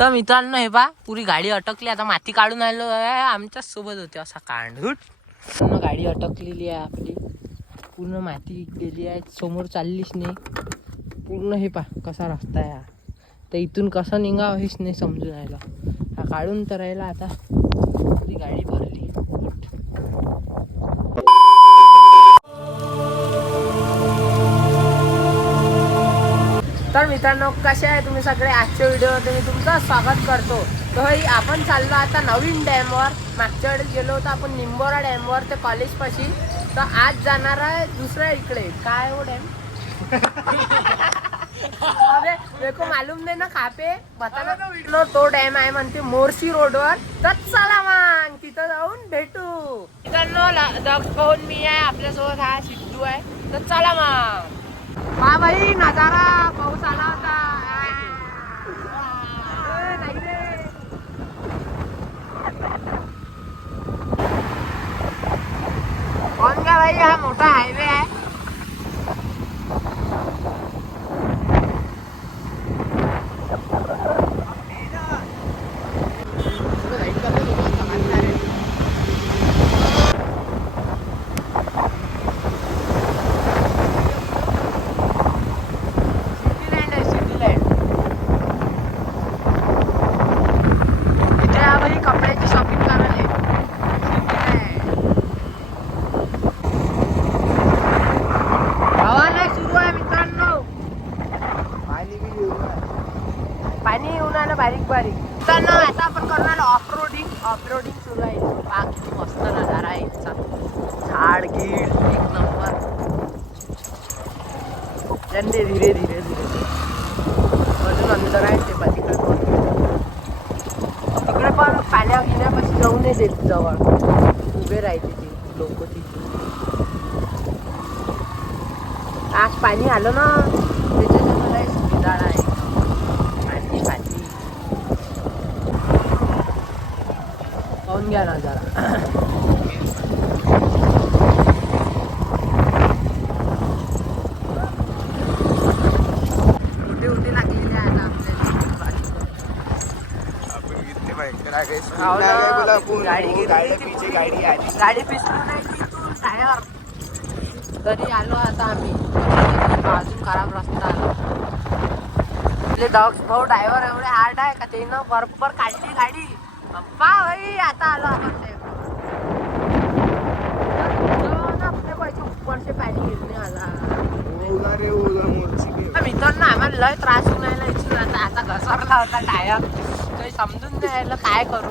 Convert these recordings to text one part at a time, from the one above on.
तर मित्रांनो हे पा पुरी गाडी अटकली. आता माती काढून आलो आहे आमच्याच सोबत होते असा कांडूट. पूर्ण गाडी अटकलेली आहे आपली. पूर्ण माती गेली आहे समोर चाललीच नाही. पूर्ण हे पा कसा रस्ता आहे हा. तर इथून कसं निघावं हेच नाही समजून राहिलं. हा काढून तर राहिला आता पुरी गाडी भरली. तर मित्रांनो कसे आहे तुम्ही सगळे. आजच्या व्हिडिओमध्ये मी तुमचं स्वागत करतो. तर आपण चाललो आता नवीन डॅमवर. मागच्या वेळेस गेलो होतो आपण निंबोरा डॅमवर ते कॉलेजपाशी. तर आज जाणार आहे दुसऱ्या इकडे. काय हो डॅम अरे मेको मालूम नाही ना खापे बताना. तो डॅम आहे म्हणते मोर्शी रोडवर. तर चला मग तिथं जाऊन भेटू. मित्रांनो पाहून मी आहे आपल्यासोबत हा सिद्धू आहे. तर चला मग. हा भाई नजारा पाऊस आला होता. नाही रे कोण का भाई. हा मोठा हायवे आहे. पाणी येऊन आलं बारीक बारीक. तर ना आता आपण करणार ऑफरोडिंग. ऑफरोडिंग सुरू आहे. पहा किती मस्त नजारा आहे इथचा. झाड गीड एक नंबर. धीरे धीरे धीरे धीरे अजून अंतर आहे ते पा. तिकडे पण पाण्या गिण्यापाशी जाऊ नये देत. जवळ उभे राहायचे ते लोक तिथे. आज पाणी आलं ना त्याच्याने मला सुविधा आहे. पाहून घ्या ना जरा. उठी लागलेली आहे आता गाडी पिसली नाही तिथून टायर. तरी आलो आता आम्ही. अजून खराब रस्ता आला. आपले डॉग्स भाऊ ड्रायव्हर एवढे हार्ड आहे का ते न बरोबर काढली गाडी. पप्पा भाई आता आलो आपण ते. ऊपरचे पाणी गिरणे आला. मित्रांनो आम्हाला लय त्रास होऊन राहिला इथून. आता घसरला होता टायर. काही समजून नाही राहिलं काय करू.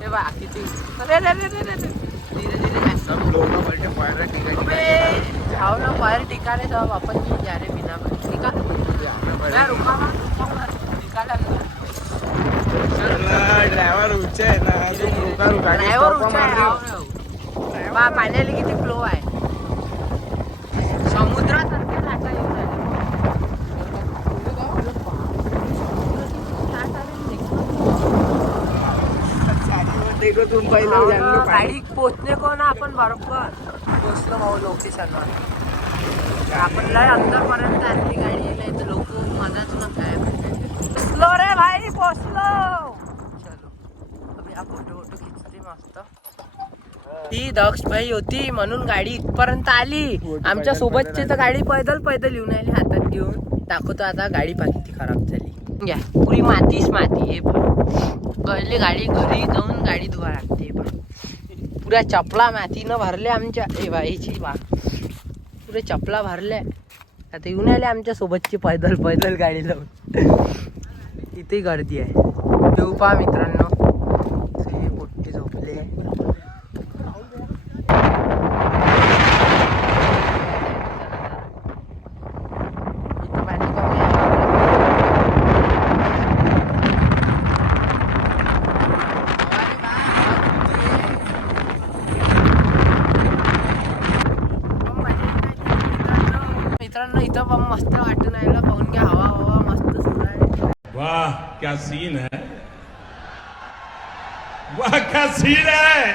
हे बा किती धीरे धीरे जाऊ ना. पैर ठिकाणे जाऊ आपण. जा रे बिना ठिका ड्रायव्हर ऊंचा आहे ना. ड्रायव्हर ऊंचा आहे. पाण्याला किती फ्लो आहे. समुद्रासारखे लाटा येऊन राहिल्या. गाडी पोचणे कोण आपण बरोबर पोचलो भाऊ लोकेशनवर. आपण लय अंदरपर्यंत आणली गाडी यायला. तर लोक मजाच न काय पोचलो रे भाई पोचलो. चलो अभी हा फोटो खिचते मस्त. ती दक्षबाई होती म्हणून गाडी इथपर्यंत आली. आमच्या सोबतची तर गाडी पैदल पैदल येऊन आली हातात घेऊन. दाखवतो आता गाडी पा किती खराब झाली. घ्या पुरी मातीच माती. हे पा गळली गाडी. घरी जाऊन गाडी धुवा लागते. पा पुऱ्या चपला मातीनं भरल्या आमच्या. हे बाईची बा पुरे चपला भरल्या. आता येऊन आले आमच्या सोबतची पैदल पैदल गाडी लावून. इथे गर्दी आहे. येऊ पहा मित्रांनो. पोट्टी झोपले. मित्रांनो इथं पण मस्त वाटून राहिलं. पाहून घ्या हवा हवा मस्त सुरू आहे. वाह क्या सीन है. वाह क्या सीन है.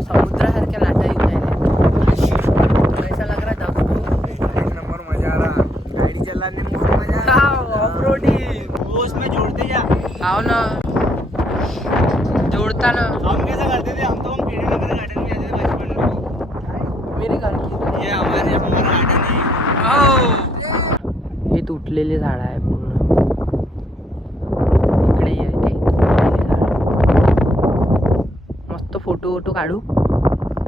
समुद्रासारख्या लाटा येऊन राहिल्या. कैसा लग रहा है. एक नंबर मजा आ रहा. गाड़ी चलाने में बहुत मजा आ रहा. Off roading. हाव ना जोड़ता ना हम कैसा करते थे, हम तो हम पेड़ वगैरह गार्डन में जाते थे बचपन में। मेरे घर की ये हमारा गार्डन है। हे तुटलेले झाड आहे पूर्ण इकडे आहे ते तुटलेले झाड मस्त फोटो काढू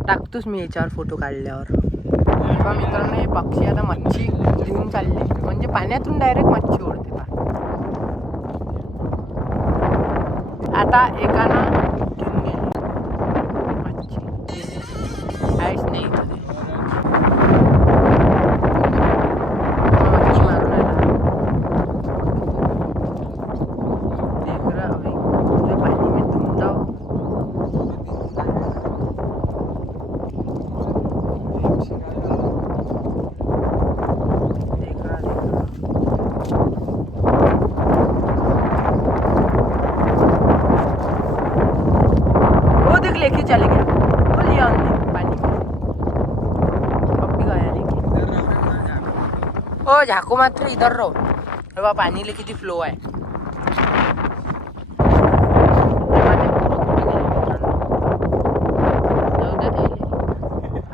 टाकतोच मी याच्यावर फोटो काढल्यावर मित्रांनो हे पक्षी आता मच्छी घेऊन चालले म्हणजे पाण्यातून डायरेक्ट मच्छी ओढते पा आता एकानं घेऊन गेली मच्छी काहीच नाही इथं ते. मच्छी मारून आला देख रहा अभी पूरे पानी में धुंधा देख रहा वो देख लेके चले गया वो लिया हमने पानी में अब भी गया लेके ओ झाको मात्र इधर रहो बाबा पाणी ले किती फ्लो आहे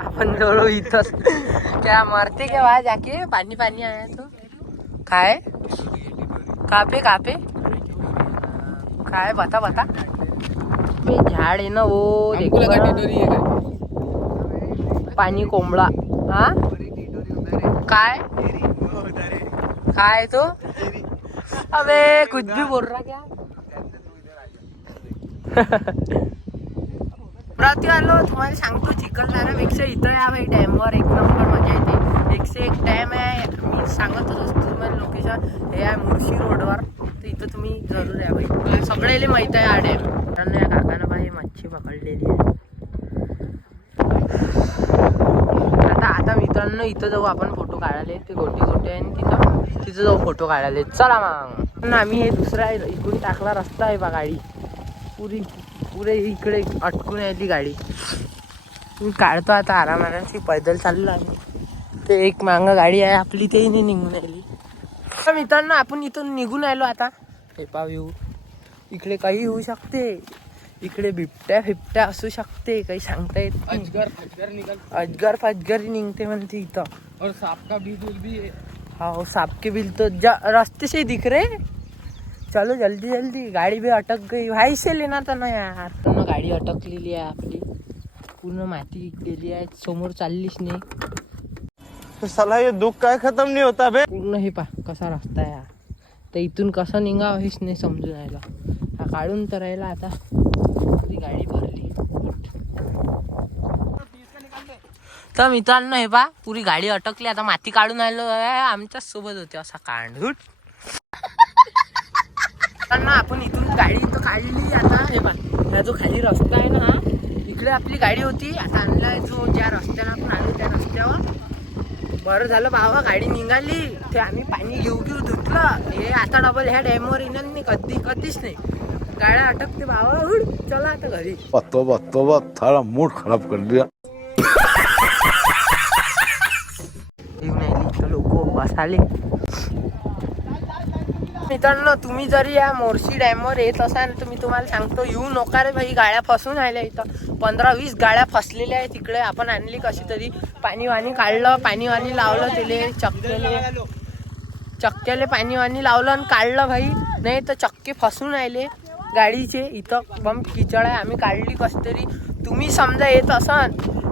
अपन जवळ इथंच क्या मरते क्या वहाँ जाके पानी पानी आया तो काय कापे काय बता पे झाड आहे ना वो देखो पानी कोंबडा हा काय तो अबे कुछ भी बोल रहा क्या अमरावती आलो तुम्हाला सांगतो चिखलदऱ्यापेक्षा इथं या भाई डॅमवर एक नंबर मजा येते 101 डॅम आहे मी सांगतच असतो तुम्हाला लोकेशन हे आहे मुर्शी रोडवर तर इथं तुम्ही जरूर या भाई सगळ्याला माहित आहे हा डॅम कारण या काकानं भाई मच्छी पकडलेली आहे आता मित्रांनो इथं जाऊ आपण फोटो काढायला ते गोटे आहे तिथं जाऊ फोटो काढायला चला मग आम्ही हे दुसरा इकडून टाकला रस्ता आहे बा गाडी पुरे इकडे अटकून यायची गाडी मी काढतो आता आरामाने पैदल चाललो आहे ते एक मांग गाडी आहे आपली तेही नाही निघून आली तर मित्रांनो आपण इथून निघून आलो आता हे पाव येऊ इकडे काही होऊ शकते इकडे बिबट्या असू शकते काही सांगता येत अजगर फजगर निघते म्हणते इथं और सांप का बिल भी है। हाँ सांप के बिल तो रास्ते से ही दिख रहे चलो जल्दी गाड़ी भी अटक गई भाई से लेना था ना यार पूर्ण गाडी अटकलेली आहे आपली पूर्ण माती गेली आहे समोर चाललीच नाही तो साला ये दुख काय खत्म नहीं होता बे। पूर्ण हे पा कसा रस्ता आहे हा तर इथून कसं निघावं हेच नाही समजून राहिलं हा काढून तर राहिला आता ती गाडी भरली तर मित्रांनो हे पा पुरी गाडी अटकली आता माती काढून आलो आमच्याच सोबत होते असा कांडूट आपण इथून गाडी तर काढली आता हे पा हा जो खाली रस्ता आहे ना इकडे आपली गाडी होती आता आणलाय जो ज्या रस्त्याने आपण आलो त्या रस्त्यावर बरं झालं बाबा गाडी निघाली ते आम्ही पाणी घेऊ धुतलं हे आता डबल ह्या डॅमवर येणार नाही कधीच नाही गाड्या अटकते बाबा चला आता घरी तोबा थारा मूड खराब कर दिया लोक बसाले मित्रांनो तुम्ही जरी या मोर्शी डॅमवर येत असाल तर मी तुम्हाला सांगतो येऊ नका रे भाई गाड्या फसून राहिल्या इथं 15-20 गाड्या फसलेल्या आहेत तिकडे आपण आणली कशी तरी पाणी वाणी काढलं पाणी वाणी लावलं त्याले चक्क्याले पाणी वाणी लावलं आणि काढलं भाई नाही तर चक्के फसून राहिले गाडीचे इथं बम किचड आहे आम्ही काढली कशी तरी तुम्ही समजा येत असाल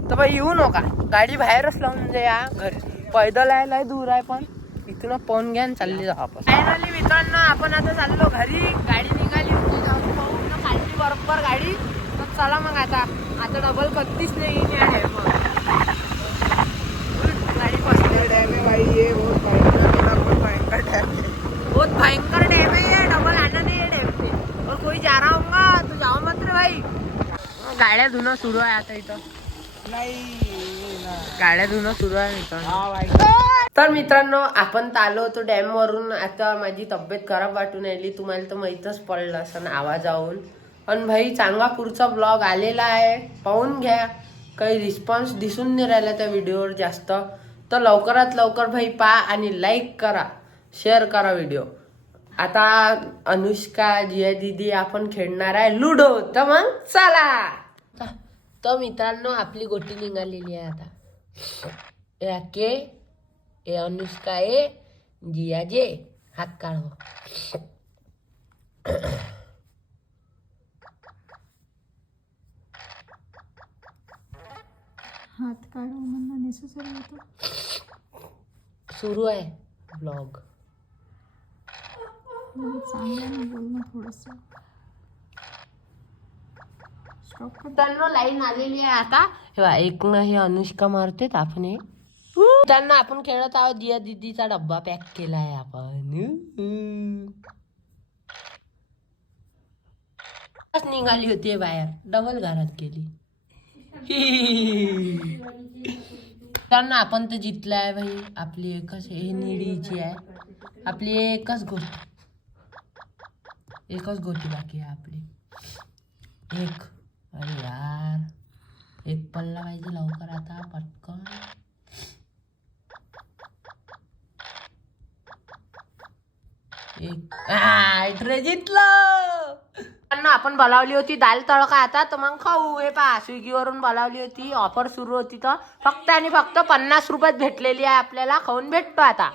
तर भाई येऊ नका गाडी बाहेरच लावून द्या घरी पैदल यायला दूर आहे पण इथून पळून घ्या चालली जाऊ आपण फायनली मित्रांनो आपण आता चाललो घरी गाडी निघाली जाऊन पाहून काढली बरोबर गाडी तर चला मग आता डबल कधीच नाही आहे मग गाडी फसली डॅम आहे भाई ये बहुत भयंकर डैम है ये डबल आना नहीं है डैम से और कोई जा रहा होगा तो जाओ मत रे भाई गाड्या धुणं सुरू आहे आता इथं गाड्या धुणं सुरू आहे मित्रांनो तर मित्रांनो आपण आलो होतो डॅम वरून आता माझी तब्येत खराब वाटून राहिली तुम्हाला तर माहीतच पडलं असं आवाजावरून पण भाई चांगला पुढचा ब्लॉग आलेला आहे पाहून घ्या काही रिस्पॉन्स दिसून नाही राहिला त्या व्हिडिओवर जास्त तर लवकरात लवकर भाई पहा आणि लाईक करा शेअर करा व्हिडिओ आता अनुष्का जिया दीदी आपण खेळणार आहे लुडो. तर मग चला. तर मित्रांनो आपली गोटी निघालेली आहे आता. ए के ए अनुष्का ए जिया जे हात काढव. हात काढव म्हणणं नेसेसरी होतं. सुरू आहे ब्लॉग. चांगलं बोलणं थोडंसं स्टॉप कर. त्यांना लाईन आलेली आहे आता. एक ना हे अनुष्का मारते आपण एक त्यांना आपण खेळत आहोत. दिया दीदीचा डब्बा पॅक केलाय आपण. निघाली होती बाहेर डबल घरात गेली. त्यांना आपण तर जितलाय भाई. आपली एकच हे निळीची आहे. आपली एकच गोटी बाकी आहे आपली. एक. अरे यार एक पल्ला पाहिजे लवकर आता पटकन. एक जिंकलं. त्यांना आपण बोलावली होती दाल तडका आता. तर मग खाऊ. हे पहा स्विगीवरून बोलावली होती. ऑफर सुरू होती तर फक्त आणि फक्त 50 रुपयात भेटलेली आहे आपल्याला. खाऊन भेटतो आता.